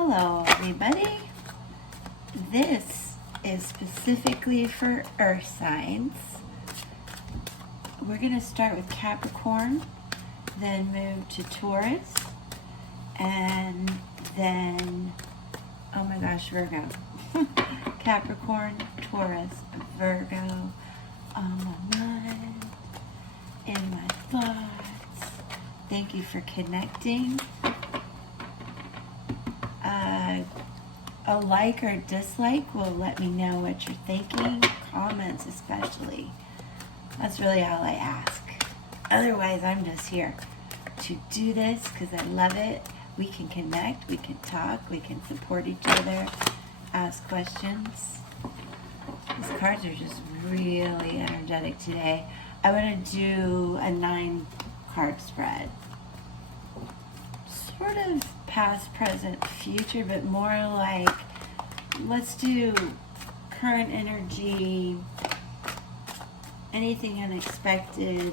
Hello everybody. This is specifically for earth signs. We're going to start with Capricorn, then move to Taurus, and then, oh my gosh, Virgo. Capricorn, Taurus, Virgo, on my mind, in my thoughts. Thank you for connecting. A like or dislike will let me know what you're thinking. Comments especially. That's really all I ask. Otherwise, I'm just here to do this because I love it. We can connect, we can talk, we can support each other, ask questions. These cards are just really energetic today. I want to do a 9-card spread. Sort of past, present, future, but more like, let's do current energy, anything unexpected,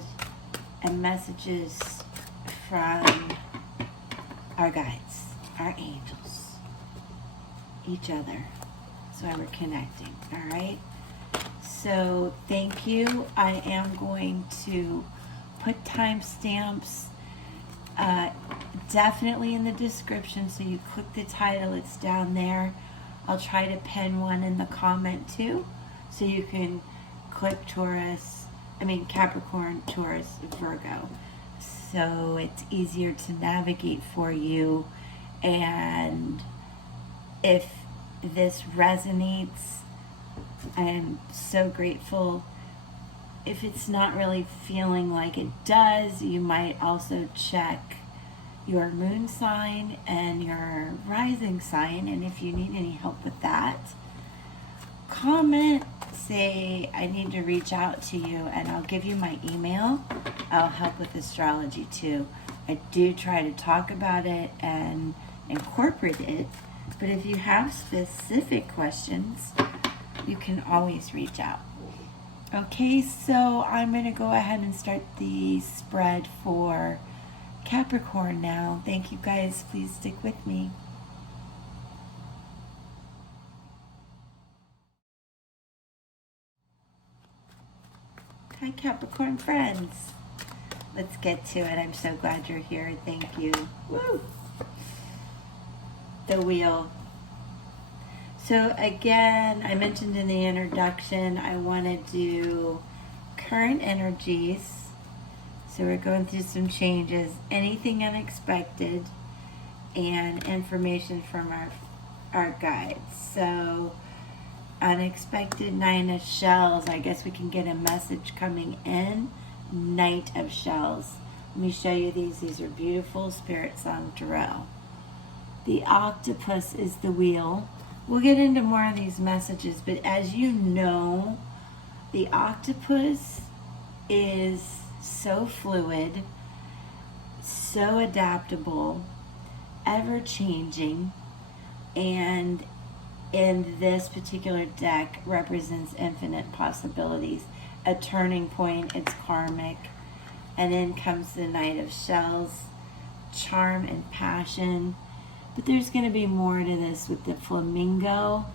and messages from our guides, our angels, each other. That's why we're connecting, all right? So thank you. I am going to put timestamps definitely in the description, so you click the title, it's down there. I'll try to pin one in the comment too, so you can click Capricorn, Taurus, Virgo, so it's easier to navigate for you. And if this resonates, I'm so grateful. If it's not really feeling like it does, you might also check your moon sign and your rising sign, and if you need any help with that, comment, say I need to reach out to you, and I'll give you my email. I'll help with astrology too. I do try to talk about it and incorporate it, but if you have specific questions, you can always reach out. Okay, so I'm going to go ahead and start the spread for Capricorn now. Thank you guys. Please stick with me. Hi, Capricorn friends. Let's get to it. I'm so glad you're here. Thank you. Woo! The wheel. So again, I mentioned in the introduction, I want to do current energies. So we're going through some changes, anything unexpected, and information from our guides. So unexpected, 9 of shells. I guess we can get a message coming in. Knight of shells. Let me show you these. These are beautiful. Spirit Song Tarot. The octopus is the wheel. We'll get into more of these messages, but as you know, the octopus is so fluid, so adaptable, ever-changing, and in this particular deck represents infinite possibilities. A turning point, it's karmic, and then comes the Knight of Shells, charm and passion. But there's going to be more to this with the flamingo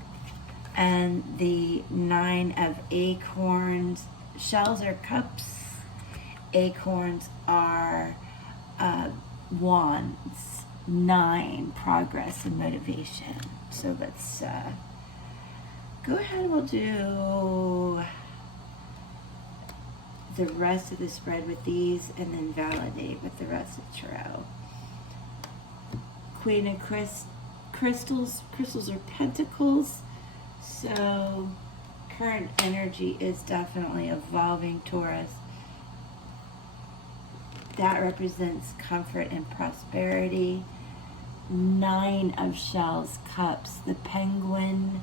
and the 9 of acorns. Shells are cups. Acorns are wands. 9, progress and motivation. So let's go ahead. We'll do the rest of the spread with these and then validate with the rest of tarot. Queen of crystals. Crystals are pentacles. So current energy is definitely evolving, Taurus. That represents comfort and prosperity. 9 of shells, cups. The penguin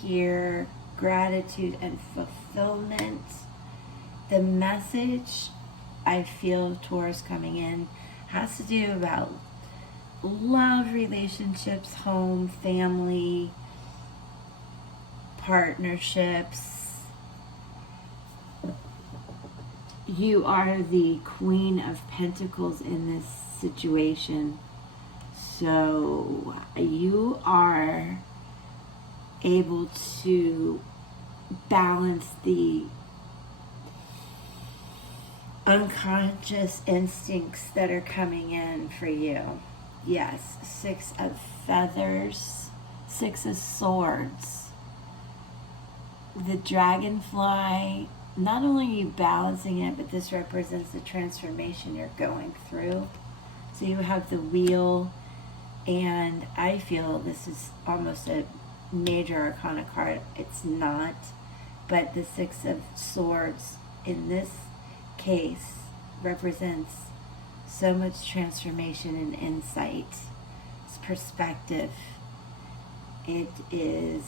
here, gratitude and fulfillment. The message I feel, Taurus, coming in has to do about love, relationships, home, family, partnerships. You are the Queen of Pentacles in this situation. So you you are able to balance the unconscious instincts that are coming in for you. Yes, 6 of feathers, 6 of swords. The dragonfly, not only are you balancing it, but this represents the transformation you're going through. So you have the wheel, and I feel this is almost a major arcana card. It's not, but the 6 of swords in this case represents so much transformation and insight. It's perspective. It is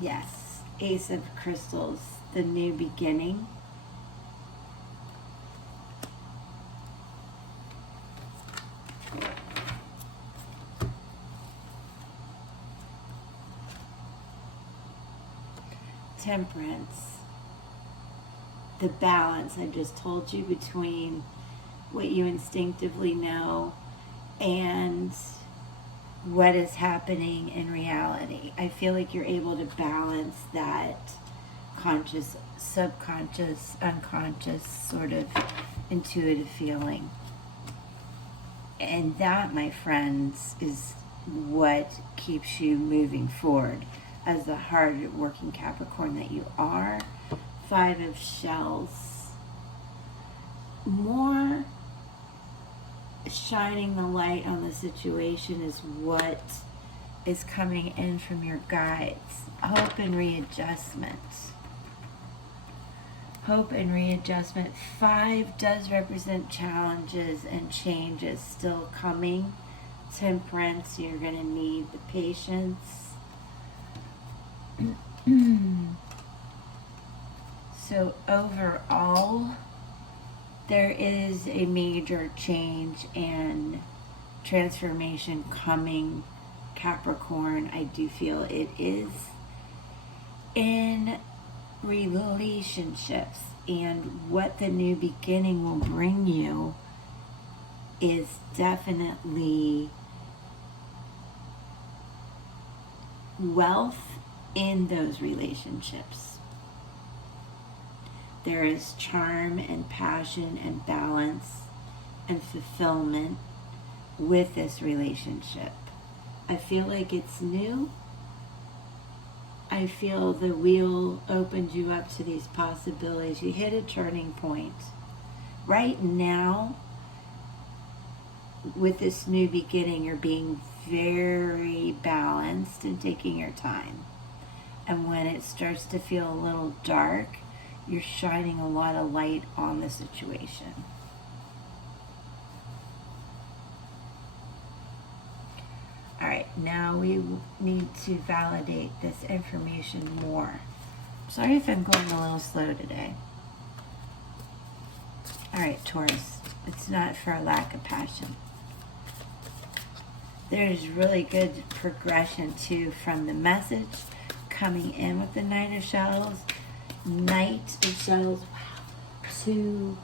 yes, Ace of Crystals, the new beginning. Temperance, the balance I just told you between what you instinctively know and what is happening in reality. I feel like you're able to balance that conscious, subconscious, unconscious sort of intuitive feeling. And that, my friends, is what keeps you moving forward as the hard-working Capricorn that you are. 5 of shells. More shining the light on the situation is what is coming in from your guides. Hope and readjustment. Hope and readjustment. 5 does represent challenges and changes still coming. Temperance, you're going to need the patience. So overall, there is a major change and transformation coming, Capricorn. I do feel it is in relationships, and what the new beginning will bring you is definitely wealth in those relationships. There is charm and passion and balance and fulfillment with this relationship. I feel like it's new. I feel the wheel opened you up to these possibilities. You hit a turning point. Right now, with this new beginning, you're being very balanced and taking your time. And when it starts to feel a little dark, you're shining a lot of light on the situation. All right, now we need to validate this information more. Sorry if I'm going a little slow today. All right, Taurus, it's not for a lack of passion. There's really good progression too from the message coming in with the Knight of Shells, wow, to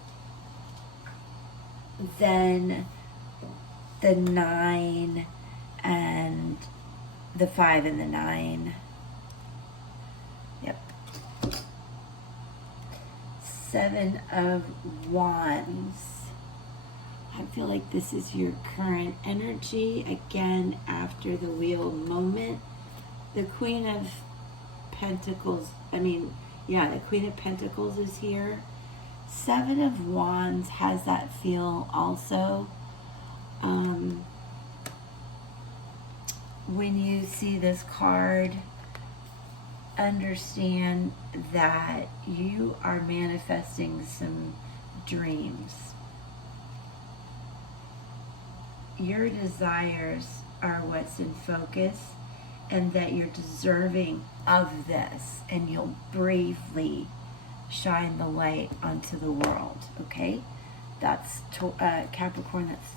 then the 9 and the 5 and the 9. Yep. 7 of Wands. I feel like this is your current energy. Again, after the wheel moment, the Queen of Pentacles, the Queen of Pentacles is here. 7 of Wands has that feel also. When you see this card, understand that you are manifesting some dreams. Your desires are what's in focus, and that you're deserving of this, and you'll bravely shine the light onto the world, okay? That's Capricorn, that's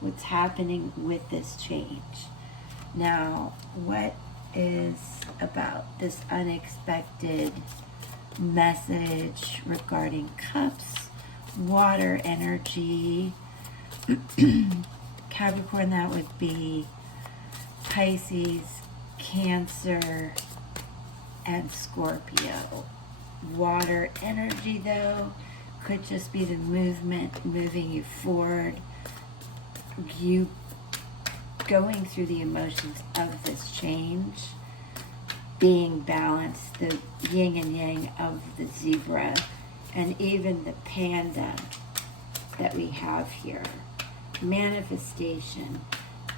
what's happening with this change. Now, what is about this unexpected message regarding cups water energy. Capricorn, that would be Pisces, Cancer, and Scorpio. Water energy, though, could just be the movement, moving you forward, you going through the emotions of this change, being balanced, the yin and yang of the zebra, and even the panda that we have here. Manifestation.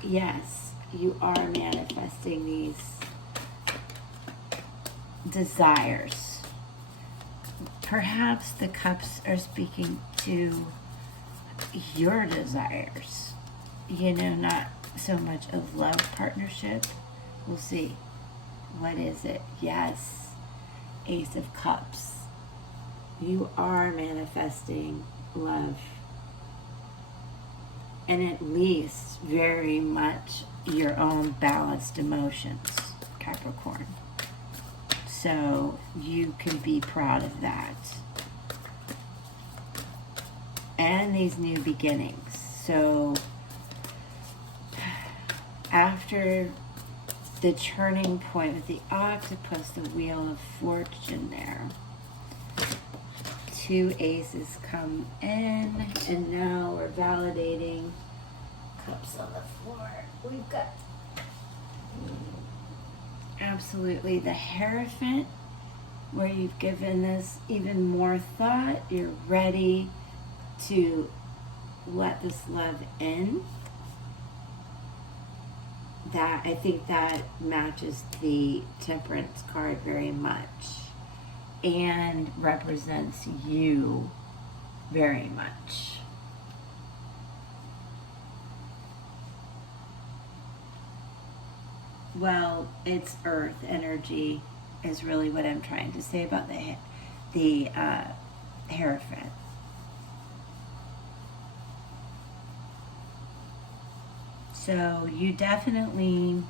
Yes, you are manifesting these desires. Perhaps the cups are speaking to your desires. You know, not so much of love partnership. We'll see. What is it? Yes, Ace of Cups. You are manifesting love. And at least very much your own balanced emotions, Capricorn. So you can be proud of that. And these new beginnings. So after the turning point with the octopus, the wheel of fortune there, 2 aces come in, and now we're validating cups on the floor. We've got absolutely the Hierophant, where you've given this even more thought. You're ready to let this love in. That, I think that matches the Temperance card very much and represents you very much. Well, it's earth energy is really what I'm trying to say about the Hierophant. So you definitely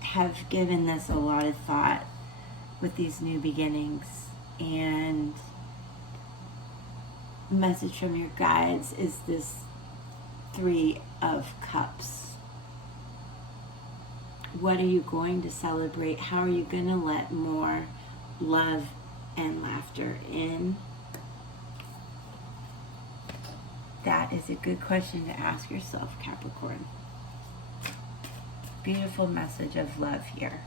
have given this a lot of thought with these new beginnings, and message from your guides is this 3 of Cups. What are you going to celebrate? How are you going to let more love and laughter in? That is a good question to ask yourself, Capricorn. Beautiful message of love here.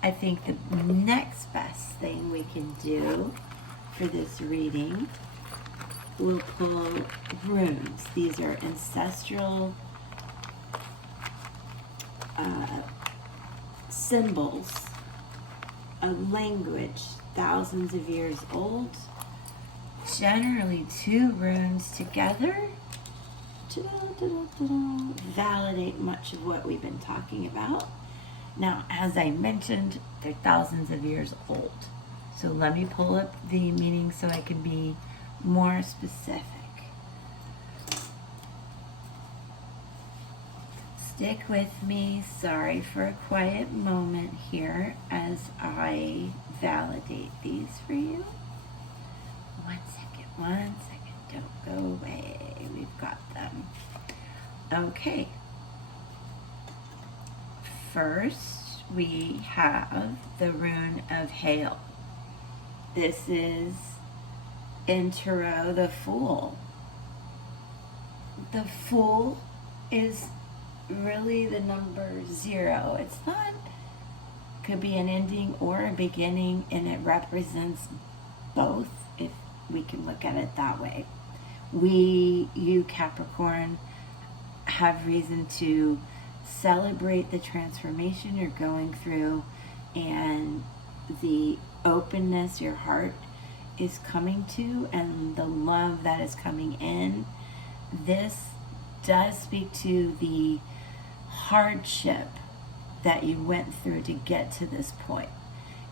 I think the next best thing we can do for this reading, we'll pull runes. These are ancestral symbols, a language thousands of years old. Generally 2 runes together validate much of what we've been talking about. Now, as I mentioned, they're thousands of years old. So let me pull up the meaning so I can be more specific. Stick with me. Sorry for a quiet moment here as I validate these for you. One second, don't go away. We've got them. Okay. First, we have the rune of hail. This is in Tarot, the Fool. The Fool is really the number 0. It's not, could be an ending or a beginning, and it represents both, if we can look at it that way. You Capricorn, have reason to celebrate the transformation you're going through and the openness your heart is coming to and the love that is coming in. This does speak to the hardship that you went through to get to this point.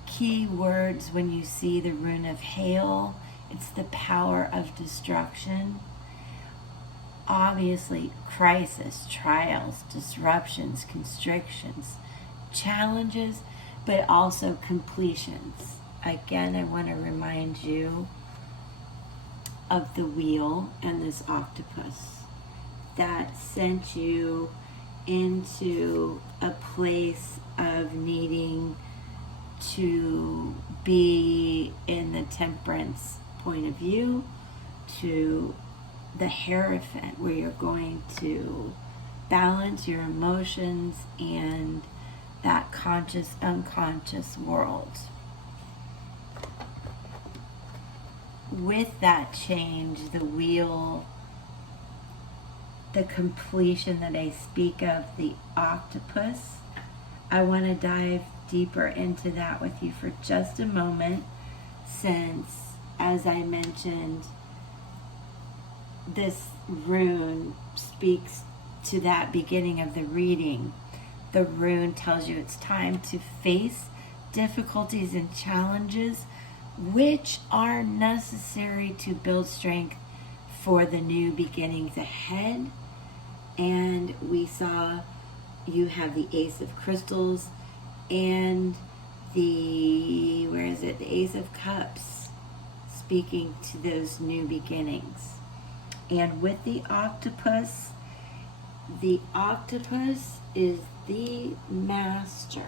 Key words when you see the rune of hail, it's the power of destruction. Obviously, crisis, trials, disruptions, constrictions, challenges, but also completions. again, I want to remind you of the wheel and this octopus that sent you into a place of needing to be in the temperance point of view, to the Hierophant, where you're going to balance your emotions and that conscious unconscious world. With that change, the wheel, the completion that I speak of, the octopus, I want to dive deeper into that with you for just a moment, since, as I mentioned, this rune speaks to that beginning of the reading. The rune tells you it's time to face difficulties and challenges which are necessary to build strength for the new beginnings ahead. And we saw you have the Ace of Crystals and the Ace of Cups, speaking to those new beginnings. And with the octopus is the master.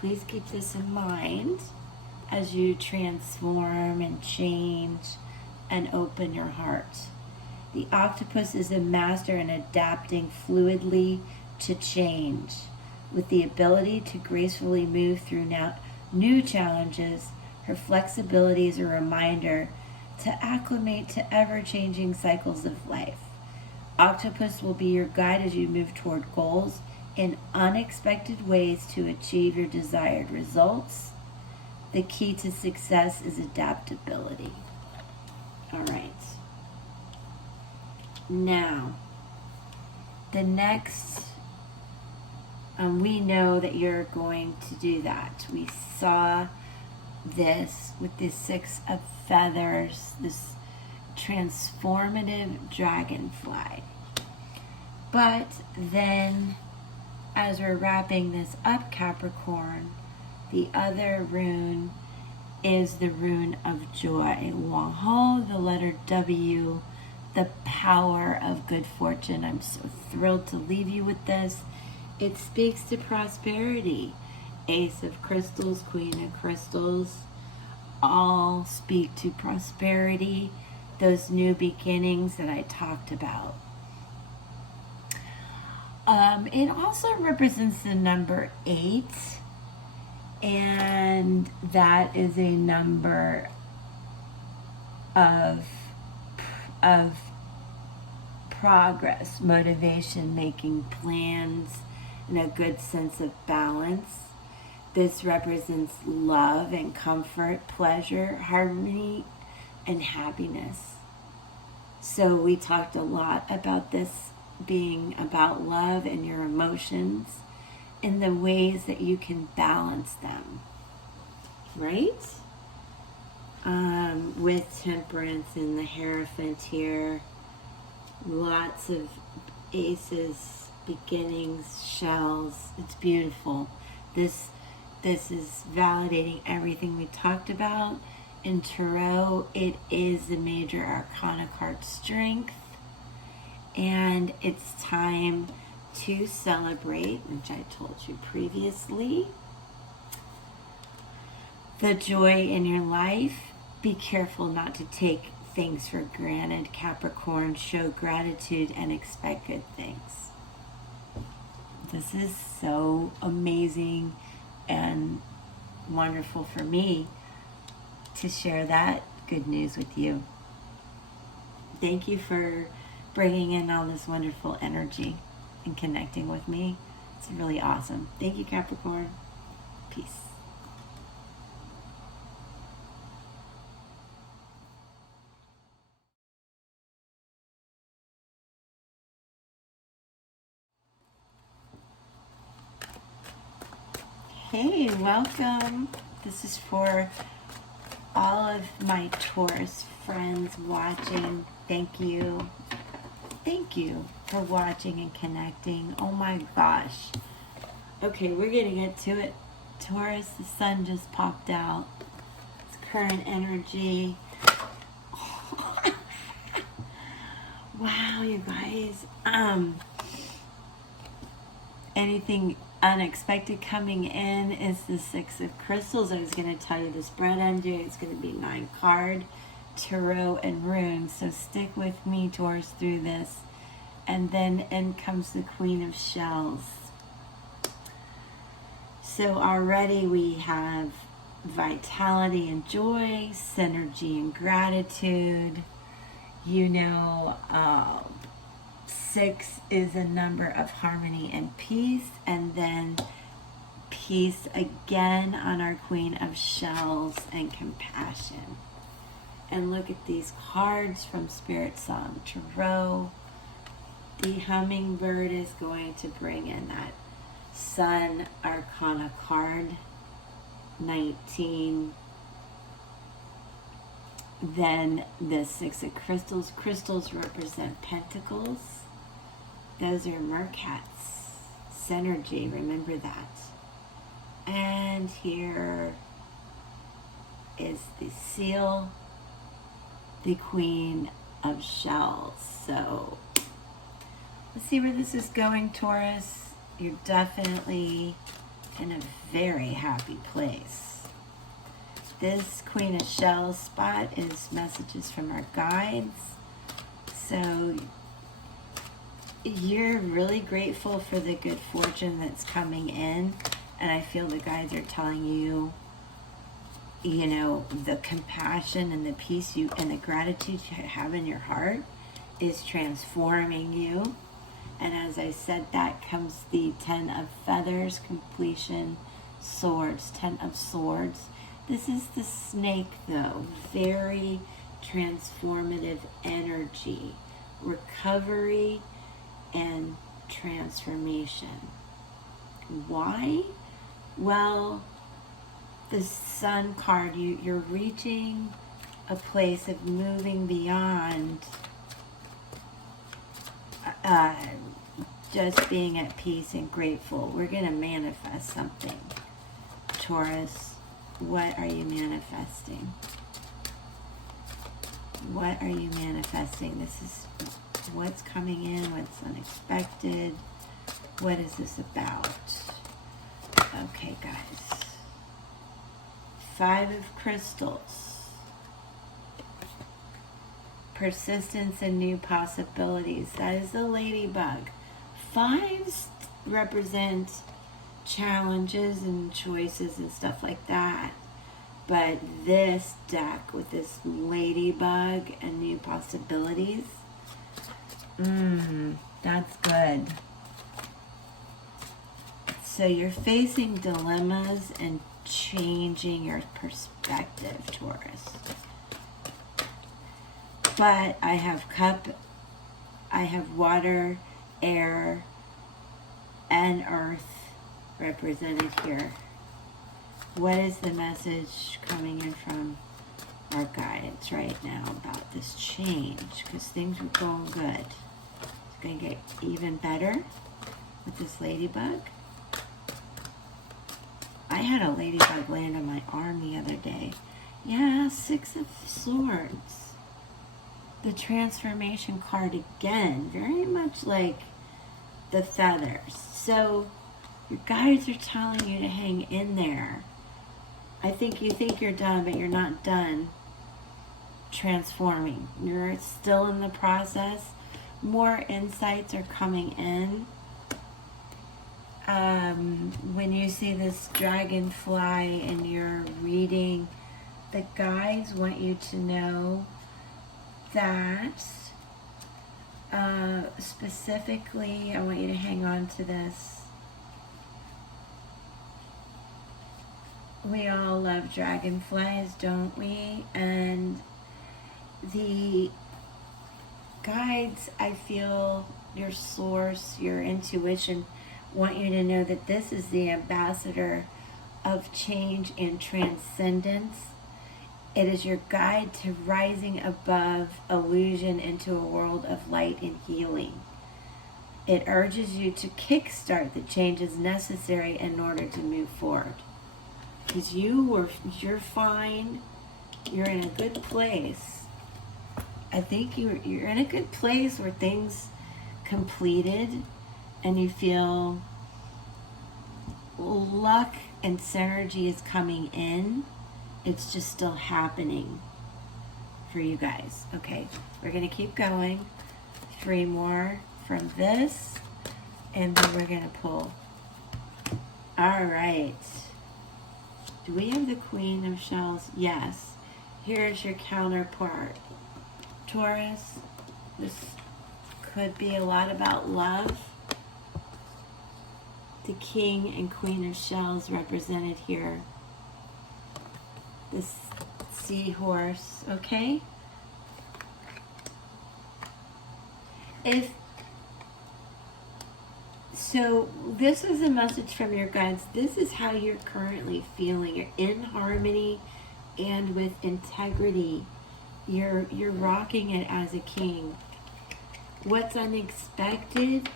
Please keep this in mind as you transform and change and open your heart. The octopus is a master in adapting fluidly to change, with the ability to gracefully move through new challenges. Her flexibility is a reminder to acclimate to ever-changing cycles of life. Octopus will be your guide as you move toward goals in unexpected ways to achieve your desired results. The key to success is adaptability. All right. Now, the next, we know that you're going to do that. We saw this with this Six of Feathers, this transformative dragonfly. But then, as we're wrapping this up, Capricorn, the other rune is the rune of joy. Waho, the letter W, the power of good fortune. I'm so thrilled to leave you with this. It speaks to prosperity. Ace of Crystals, Queen of Crystals, all speak to prosperity, those new beginnings that I talked about. It also represents the number 8, and that is a number of progress, motivation, making plans, and a good sense of balance. This represents love and comfort, pleasure, harmony, and happiness. So we talked a lot about this being about love and your emotions and the ways that you can balance them, right? With temperance and the Hierophant here, lots of aces, beginnings, shells. It's beautiful. This is validating everything we talked about. In Tarot, it is the major arcana card, Strength. And it's time to celebrate, which I told you previously, the joy in your life. Be careful not to take things for granted, Capricorn. Show gratitude and expect good things. This is so amazing and wonderful for me to share that good news with you. Thank you for bringing in all this wonderful energy and connecting with me. It's really awesome. Thank you, Capricorn. Peace. Hey, welcome. This is for all of my Taurus friends watching. Thank you. Thank you for watching and connecting. Oh my gosh. Okay, we're gonna get to it. Taurus, the sun just popped out. current energy. Wow, you guys. Anything unexpected coming in is the Six of Crystals. I was going to tell you the spread under. It's going to be 9 card, tarot, and runes. So stick with me, Taurus, through this. And then in comes the Queen of Shells. So already we have vitality and joy, synergy and gratitude. You know, 6 is a number of harmony and peace, and then peace again on our Queen of Shells and compassion. And look at these cards from Spirit Song Tarot. The hummingbird is going to bring in that Sun Arcana card, 19. Then the Six of Crystals. Crystals represent pentacles. Those are mercats. Synergy, remember that. And here is the seal, the Queen of Shells. So let's see where this is going, Taurus. You're definitely in a very happy place. This Queen of Shells spot is messages from our guides. So you're really grateful for the good fortune that's coming in. And I feel the guides are telling you, you know, the compassion and the peace you and the gratitude you have in your heart is transforming you. And as I said, that comes the 10 of Feathers, completion, swords, 10 of Swords. This is the snake, though. Very transformative energy, recovery, and transformation. Why? Well, the Sun card, you're reaching a place of moving beyond just being at peace and grateful. We're going to manifest something, Taurus. What are you manifesting? What are you manifesting? This is what's coming in, what's unexpected. What is this about? Okay, guys. 5 of Crystals. Persistence and new possibilities. That is the ladybug. 5s represent challenges and choices and stuff like that. But this deck with this ladybug and new possibilities, that's good. So you're facing dilemmas and changing your perspective, Taurus. But I have cup, I have water, air, and earth represented here. What is the message coming in from our guides right now about this change? Because things were going good. It's going to get even better with this ladybug. I had a ladybug land on my arm the other day. Yeah, 6 of Swords. The transformation card again, very much like the feathers. So your guides are telling you to hang in there. I think you think you're done, but you're not done transforming. You're still in the process. More insights are coming in. When you see this dragonfly and you're reading, the guides want you to know that specifically, I want you to hang on to this. We all love dragonflies, don't we? And the guides, I feel, your source, your intuition, want you to know that this is the ambassador of change and transcendence. It is your guide to rising above illusion into a world of light and healing. It urges you to kickstart the changes necessary in order to move forward. Because you're fine, You're in a good place. I think you're in a good place where things completed and you feel luck and synergy is coming in. It's just still happening for you guys. Okay, we're gonna keep going. 3 more from this, and then we're gonna pull. All right. Do we have the Queen of Shells? Yes. Here's your counterpart. Taurus, this could be a lot about love. The King and Queen of Shells represented here. This seahorse, okay? So this is a message from your guides. This is how you're currently feeling. You're in harmony and with integrity. You're rocking it as a king. What's unexpected?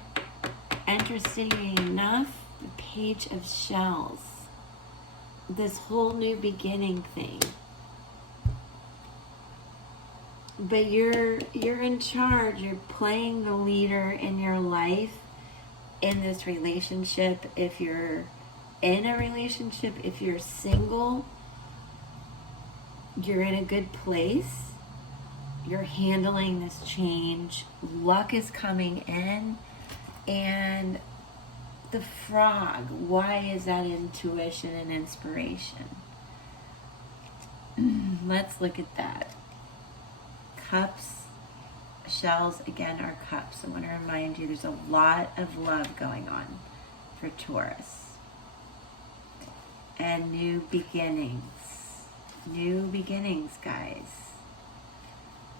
Interestingly enough, the Page of Shells. This whole new beginning thing. But you're in charge. You're playing the leader in your life, in this relationship. If you're in a relationship, if you're single, you're in a good place. You're handling this change. Luck is coming in. And the frog, why is that intuition and inspiration? Let's look at that. Cups, shells, again, are cups. I want to remind you there's a lot of love going on for Taurus. And new beginnings. New beginnings, guys.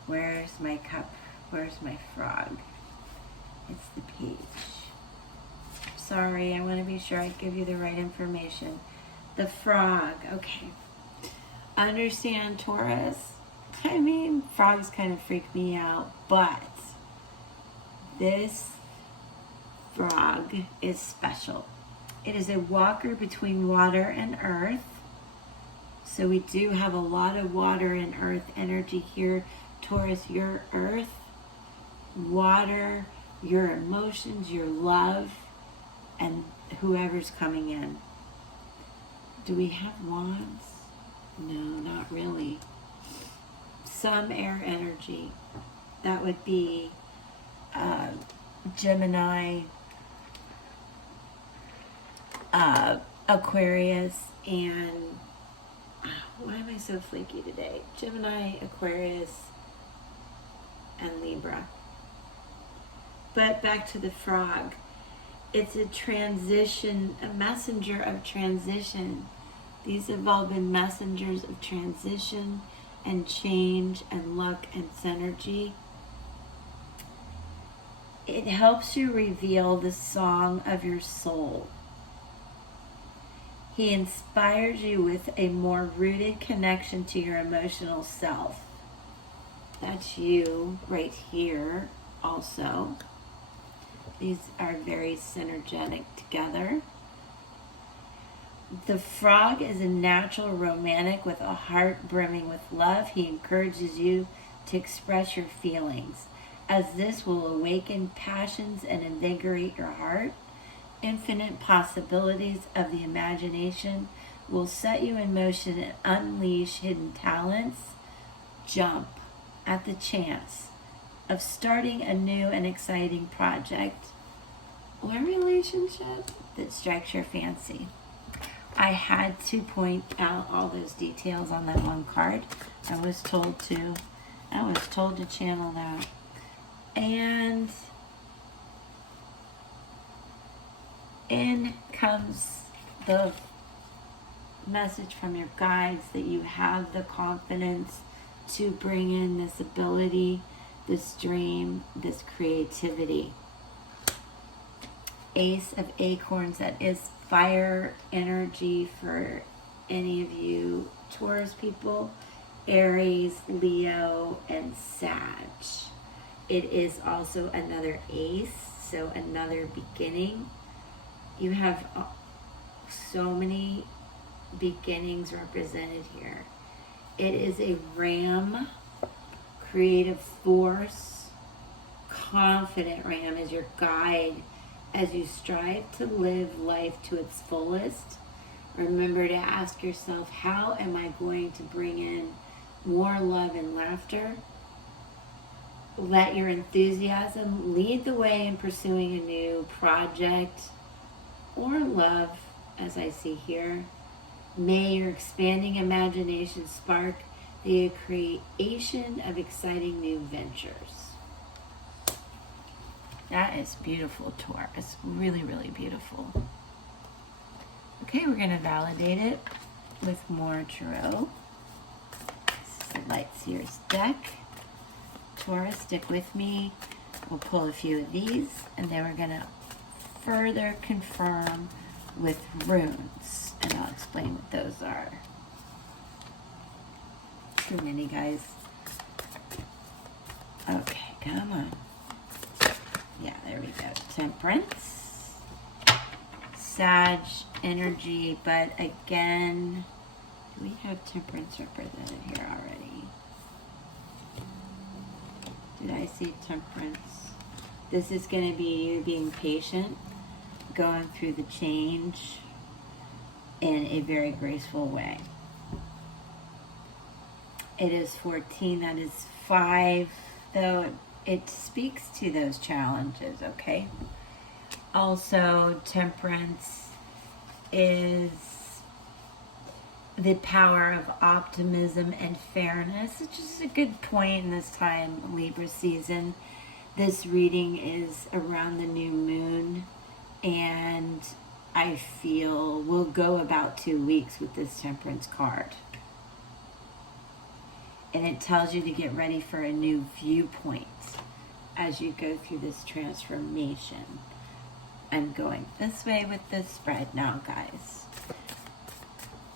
Where's my cup? Where's my frog? It's the Page. Sorry, I want to be sure I give you the right information. The frog, okay. Understand, Taurus? I mean, frogs kind of freak me out, but this frog is special. It is a walker between water and earth. So we do have a lot of water and earth energy here. Taurus, your earth, water, your emotions, your love, and whoever's coming in. Do we have wands? No, not really. Some air energy. That would be Gemini, Aquarius, and why am I so flaky today? Gemini, Aquarius, and Libra. But back to the frog. It's a transition, a messenger of transition. These have all been messengers of transition and change and luck and synergy. It helps you reveal the song of your soul. He inspires you with a more rooted connection to your emotional self. That's you right here also. These are very synergetic together. The frog is a natural romantic with a heart brimming with love. He encourages you to express your feelings, as this will awaken passions and invigorate your heart. Infinite possibilities of the imagination will set you in motion and unleash hidden talents. Jump at the chance of starting a new and exciting project or relationship that strikes your fancy. I had to point out all those details on that one card. I was told to channel that. And in comes the message from your guides that you have the confidence to bring in this ability, this dream, this creativity. Ace of Acorns, that is fire energy for any of you Taurus people, Aries, Leo, and Sag. It is also another ace, so another beginning. You have so many beginnings represented here. it is a ram, creative force, confident ram is your guide as you strive to live life to its fullest. Remember to ask yourself, how am I going to bring in more love and laughter? Let your enthusiasm lead the way in pursuing a new project or love, as I see here. May your expanding imagination spark the creation of exciting new ventures. That is beautiful, Taurus. Really, really beautiful. Okay, we're going to validate it with more tarot. This is the Light Seers deck. Taurus, stick with me. We'll pull a few of these, and then we're going to further confirm with runes, and I'll explain what those are. Too many, guys. Okay, come on. Yeah, there we go. Temperance. Sag energy, but again, do we have Temperance represented here already? Did I see Temperance? This is going to be you being patient, going through the change in a very graceful way. It is 14, that is 5, though it speaks to those challenges, okay? Also, Temperance is the power of optimism and fairness, which is a good point in this time, Libra season. This reading is around the new moon, and I feel we'll go about 2 weeks with this Temperance card. And it tells you to get ready for a new viewpoint as you go through this transformation. I'm going this way with this spread now, guys.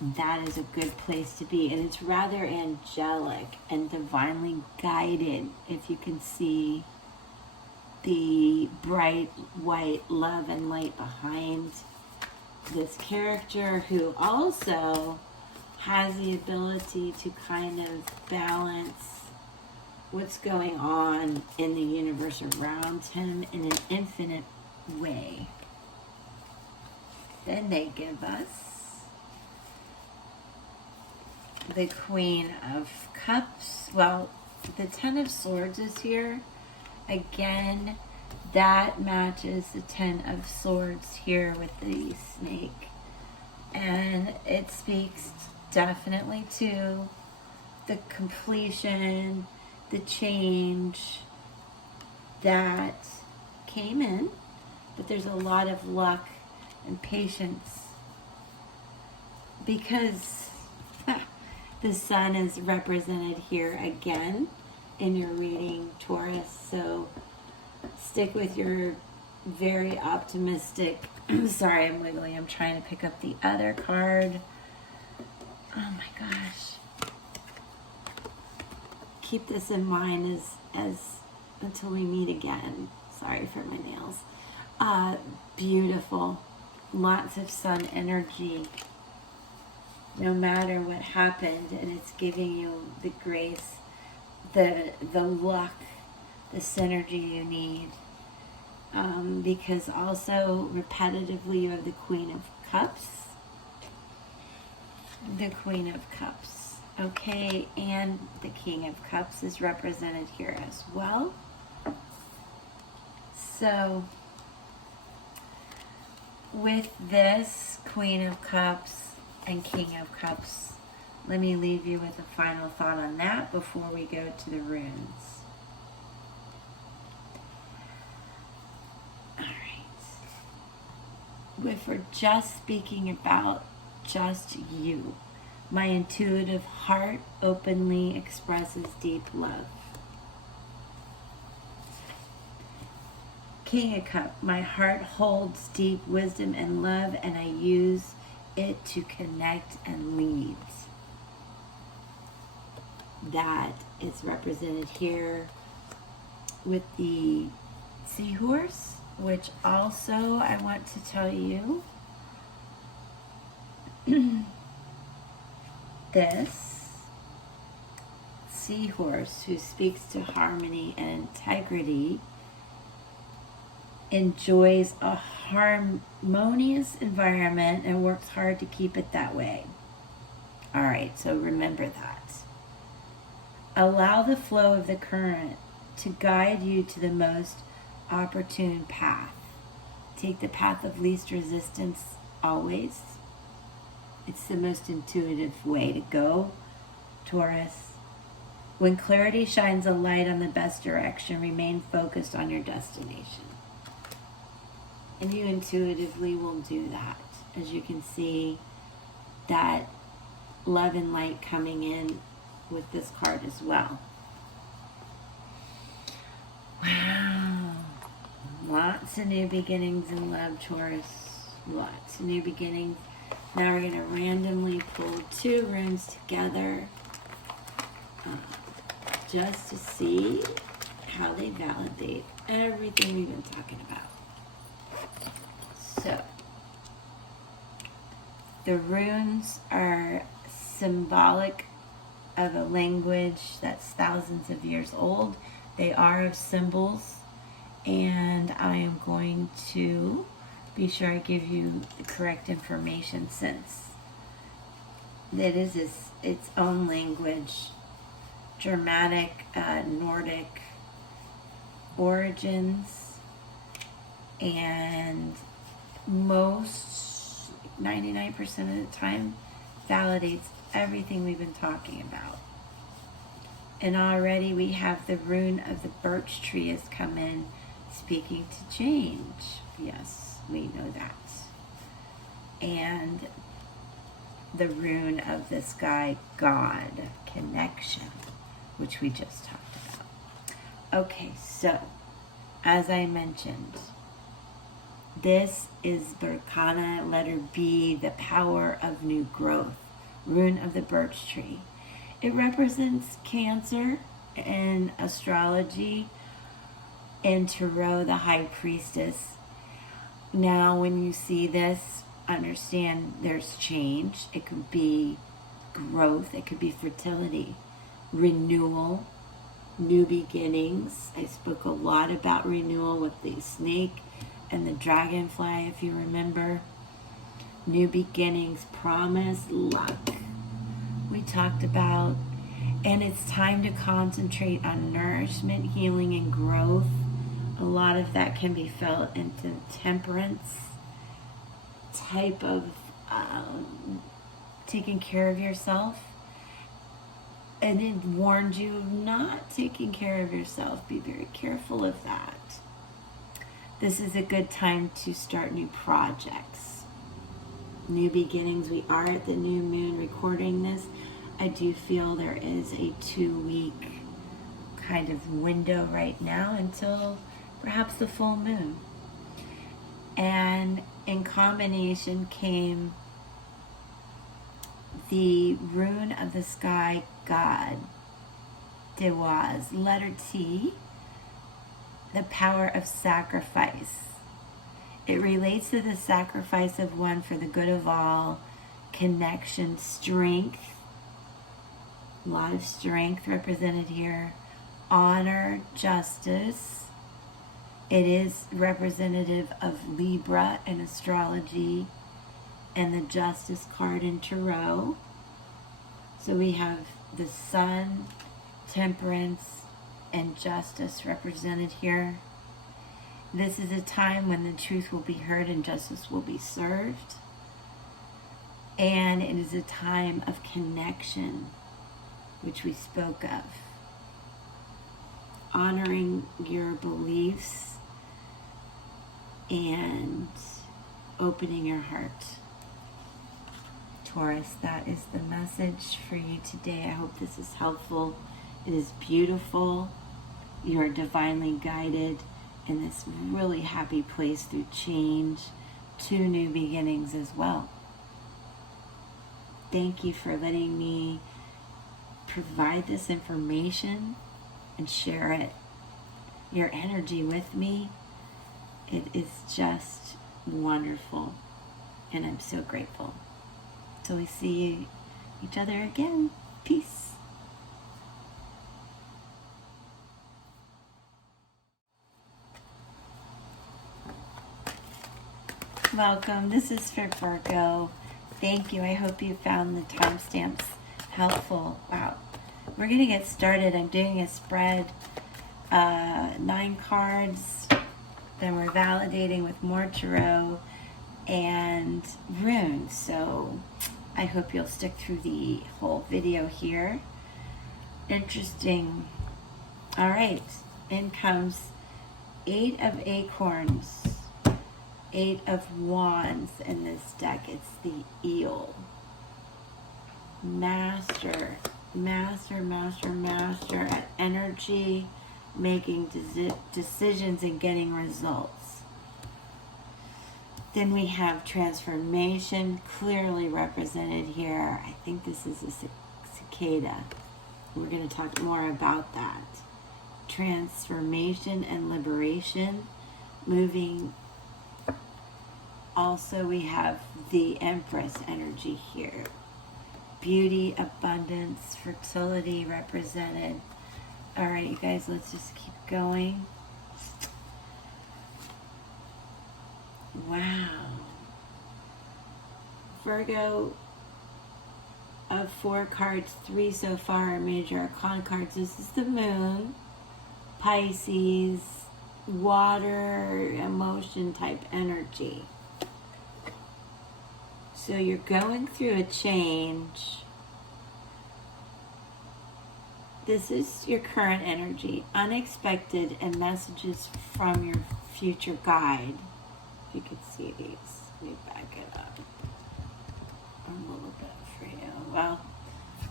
That is a good place to be. And it's rather angelic and divinely guided, if you can see the bright white love and light behind this character, who also has the ability to kind of balance what's going on in the universe around him in an infinite way. Then they give us the Queen of Cups. Well, the Ten of Swords is here. Again, that matches the Ten of Swords here with the snake. And it speaks definitely to the completion, the change that came in, but there's a lot of luck and patience because the sun is represented here again in your reading, Taurus. So stick with your very optimistic, sorry, I'm wiggling, I'm trying to pick up the other card. Oh my gosh. Keep this in mind as until we meet again. Sorry for my nails. Beautiful. Lots of sun energy. No matter what happened, and it's giving you the grace, the luck, the synergy you need. Because also repetitively you have the Queen of Cups. The Queen of Cups, okay, and the King of Cups is represented here as well. So with this Queen of Cups and King of Cups, let me leave you with a final thought on that before we go to the runes. All right. If we're just speaking about just you, my intuitive heart openly expresses deep love. King of Cups, my heart holds deep wisdom and love, and I use it to connect and lead. That is represented here with the seahorse, which also I want to tell you this seahorse, who speaks to harmony and integrity, enjoys a harmonious environment and works hard to keep it that way. All right, so remember that. Allow the flow of the current to guide you to the most opportune path. Take the path of least resistance always. It's the most intuitive way to go, Taurus. When clarity shines a light on the best direction, remain focused on your destination. And you intuitively will do that. As you can see, that love and light coming in with this card as well. Wow. Lots of new beginnings in love, Taurus. Lots of new beginnings. Now we're going to randomly pull 2 runes together just to see how they validate everything we've been talking about. So, the runes are symbolic of a language that's thousands of years old. They are of symbols, and I am going to be sure I give you the correct information, since it is its own language. Germanic, Nordic origins, and most, 99% of the time, validates everything we've been talking about. And already we have the rune of the birch tree has come in, speaking to change. Yes, we know that. And the rune of the sky god, connection, which we just talked about. Okay, so as I mentioned, this is Berkana, letter B, the power of new growth, rune of the birch tree. It represents Cancer in astrology, and Tarot, the high priestess. Now, when you see this, understand there's change. It could be growth, it could be fertility, renewal, new beginnings. I spoke a lot about renewal with the snake and the dragonfly, if you remember. New beginnings, promise, luck, we talked about. And it's time to concentrate on nourishment, healing, and growth. A lot of that can be felt into temperance type of taking care of yourself. And it warned you of not taking care of yourself. Be very careful of that. This is a good time to start new projects, new beginnings. We are at the new moon recording this. I do feel there is a 2-week kind of window right now until perhaps the full moon. And in combination came the rune of the sky god, Dewaz, letter T, the power of sacrifice. It relates to the sacrifice of one for the good of all, connection, strength, a lot of strength represented here, honor, justice. It is representative of Libra in astrology and the Justice card in Tarot. So we have the Sun, Temperance, and Justice represented here. This is a time when the truth will be heard and justice will be served. And it is a time of connection, which we spoke of. Honoring your beliefs and opening your heart. Taurus, that is the message for you today. I hope this is helpful. It is beautiful. You are divinely guided in this really happy place through change, to new beginnings as well. Thank you for letting me provide this information and share it, your energy with me. It is just wonderful, and I'm so grateful. Till we see each other again. Peace. Welcome. This is for Virgo. Thank you. I hope you found the timestamps helpful. Wow. We're going to get started. I'm doing a spread, 9 cards. Then we're validating with more tarot and runes. So I hope you'll stick through the whole video here. Interesting. All right. In comes 8 of Acorns, 8 of Wands in this deck. It's the Eel. Master at energy, making decisions and getting results. Then we have transformation, clearly represented here. I think this is a cicada. We're going to talk more about that. Transformation and liberation, moving. Also, we have the Empress energy here. Beauty, abundance, fertility represented. All right, you guys, let's just keep going. Wow. Virgo, of 4 cards, 3 so far are major arcana cards. This is the Moon, Pisces, water, emotion type energy. So you're going through a change. This is your current energy, unexpected, and messages from your future guide. If you could see these, let me back it up a little bit for you. Well,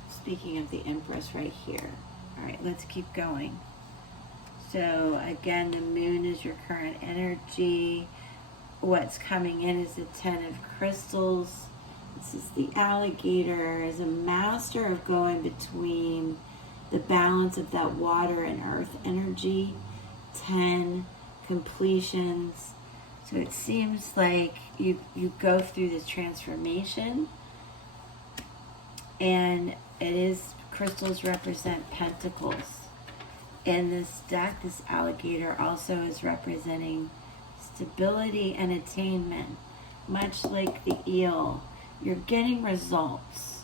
speaking of the Empress right here. All right, let's keep going. So again, the Moon is your current energy. What's coming in is the 10 of Crystals. This is the alligator, is a master of going between the balance of that water and earth energy. 10 completions. So it seems like you go through this transformation, and crystals represent pentacles. In this deck, this alligator also is representing stability and attainment, much like the eel. You're getting results.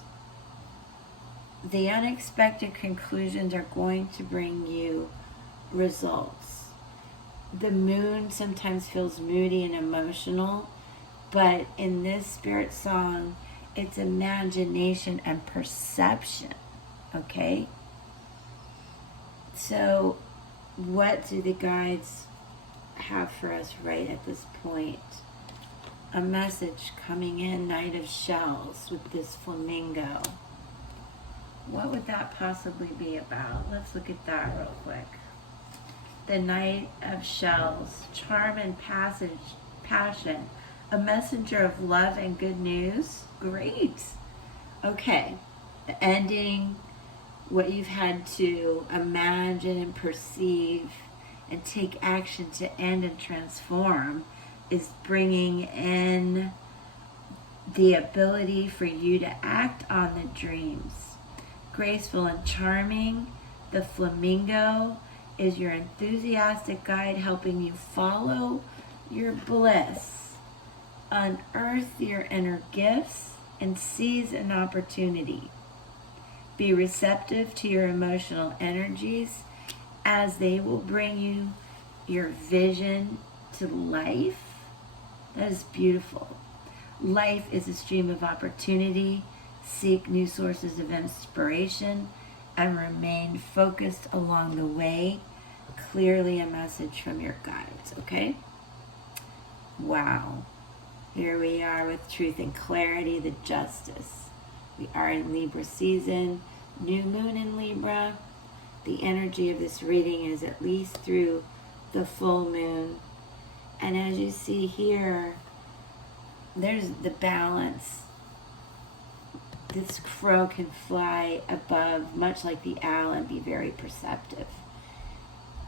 The unexpected conclusions are going to bring you results. The Moon sometimes feels moody and emotional, but in this spirit song, it's imagination and perception, okay? So what do the guides have for us right at this point? A message coming in, Knight of Shells with this flamingo. What would that possibly be about? Let's look at that real quick. The Knight of Shells, charm and passion, a messenger of love and good news. Great. Okay, ending what you've had to imagine and perceive and take action to end and transform is bringing in the ability for you to act on the dreams. Graceful and charming, the flamingo is your enthusiastic guide helping you follow your bliss, unearth your inner gifts, and seize an opportunity. Be receptive to your emotional energies as they will bring you your vision to life. That is beautiful. Life is a stream of opportunity. Seek new sources of inspiration and remain focused along the way. Clearly a message from your guides, okay? Wow. Here we are with truth and clarity, the justice. We are in Libra season, new moon in Libra. The energy of this reading is at least through the full moon. And as you see here, there's the balance. This crow can fly above, much like the owl, and be very perceptive.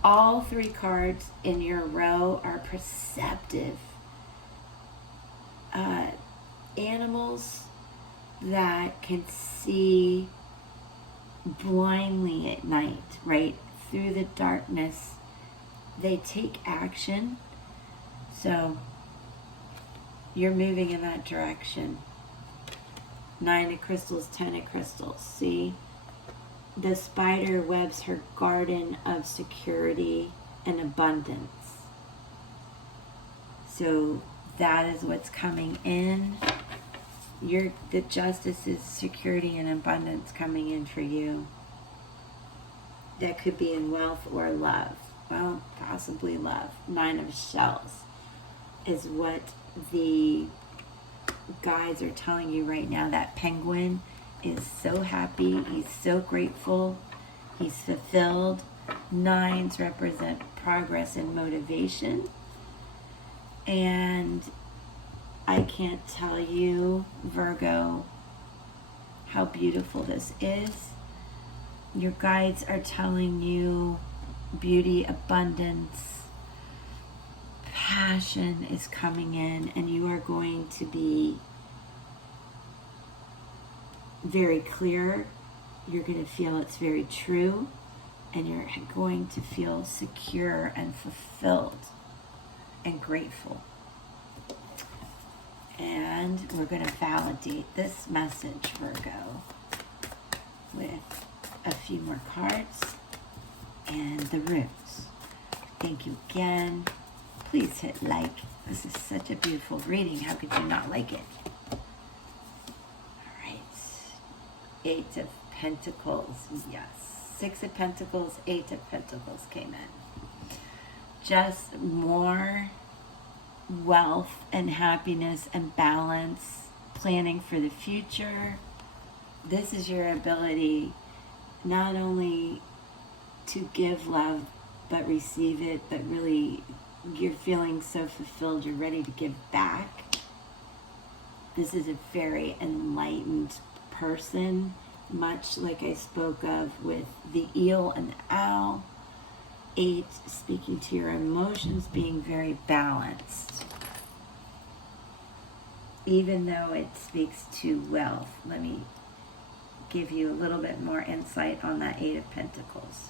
All 3 cards in your row are perceptive animals that can see blindly at night, right? Through the darkness, they take action. So You're moving in that direction. 9 of crystals, 10 of crystals. See? The spider webs her garden of security and abundance. So that is what's coming in. The justice is security and abundance coming in for you. That could be in wealth or love. Well, possibly love. 9 of shells is what the guides are telling you right now. That penguin is so happy. He's so grateful. He's fulfilled. 9s represent progress and motivation. And I can't tell you, Virgo, how beautiful this is. Your guides are telling you beauty, abundance, passion is coming in, and you are going to be very clear. You're going to feel it's very true, and you're going to feel secure and fulfilled and grateful. And we're going to validate this message, Virgo, with a few more cards and the runes. Thank you again. Please hit like. This is such a beautiful reading. How could you not like it? All right. 8 of Pentacles. Yes. 6 of Pentacles, 8 of Pentacles came in. Just more wealth and happiness and balance, planning for the future. This is your ability not only to give love but receive it, but really you're feeling so fulfilled, you're ready to give back. This is a very enlightened person, much like I spoke of with the eel and the owl. 8, speaking to your emotions, being very balanced. Even though it speaks to wealth, let me give you a little bit more insight on that 8 of Pentacles.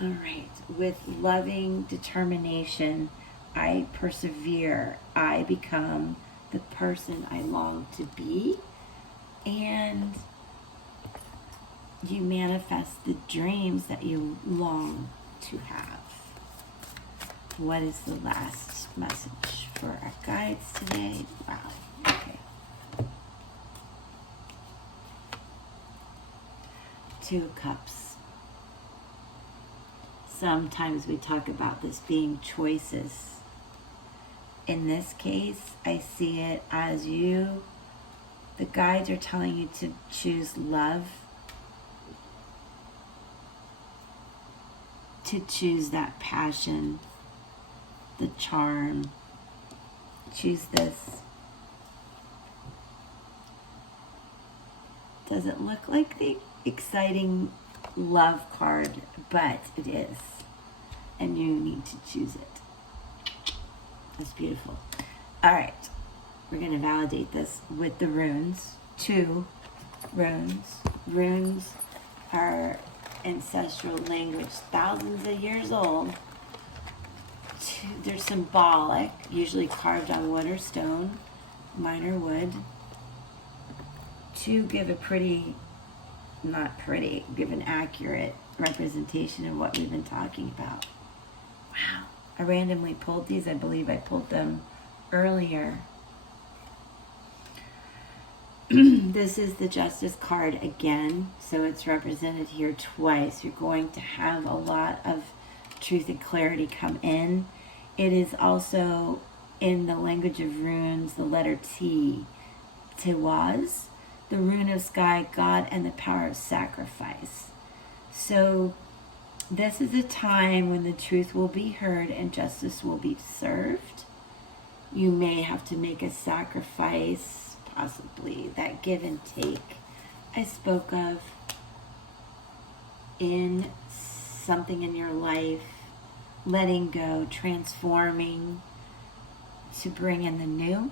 All right, with loving determination, I persevere. I become the person I long to be, and you manifest the dreams that you long to have. What is the last message for our guides today? Wow. Okay. 2 of Cups. Sometimes we talk about this being choices. In this case, I see it as the guides are telling you to choose love, to choose that passion, the charm. Choose this. Doesn't look like the exciting love card, but it is. And you need to choose it. That's beautiful. All right. We're going to validate this with the runes. 2 runes. Runes are ancestral language, thousands of years old. They're symbolic, usually carved on wood or stone. Mine are wood. To give a give an accurate representation of what we've been talking about. Wow. I randomly pulled these. I believe I pulled them earlier. This is the Justice card again, so it's represented here twice. You're going to have a lot of truth and clarity come in. It is also in the language of runes, the letter T, Tiwaz, the rune of sky, God, and the power of sacrifice. So this is a time when the truth will be heard and justice will be served. You may have to make a sacrifice, possibly that give and take I spoke of in something in your life, letting go, transforming to bring in the new,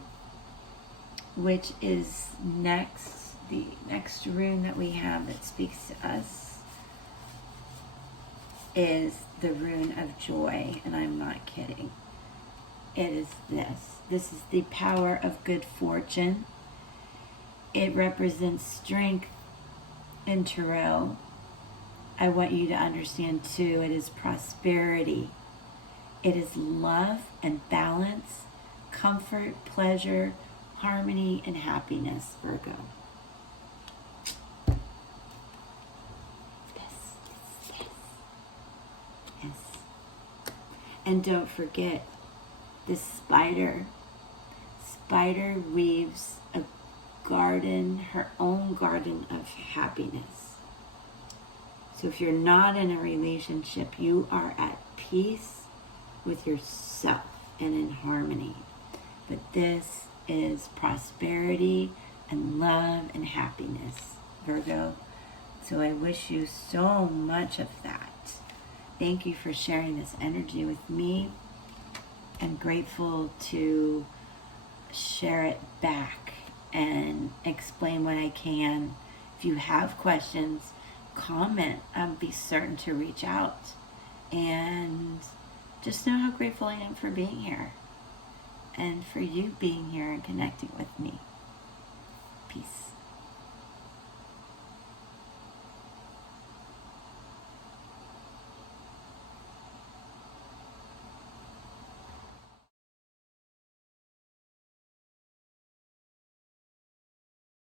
which is next. The next rune that we have that speaks to us is the rune of joy, and I'm not kidding. it is this. This is the power of good fortune. It represents strength in tarot. I want you to understand too, it is prosperity. It is love and balance, comfort, pleasure, harmony, and happiness, Virgo. Yes. And don't forget, this spider weaves a garden, her own garden of happiness. So if you're not in a relationship, you are at peace with yourself and in harmony. But this is prosperity and love and happiness, Virgo. So I wish you so much of that. Thank you for sharing this energy with me. I'm grateful to share it back and explain what I can. If you have questions, comment. Be certain to reach out. And just know how grateful I am for being here and for you being here and connecting with me. Peace.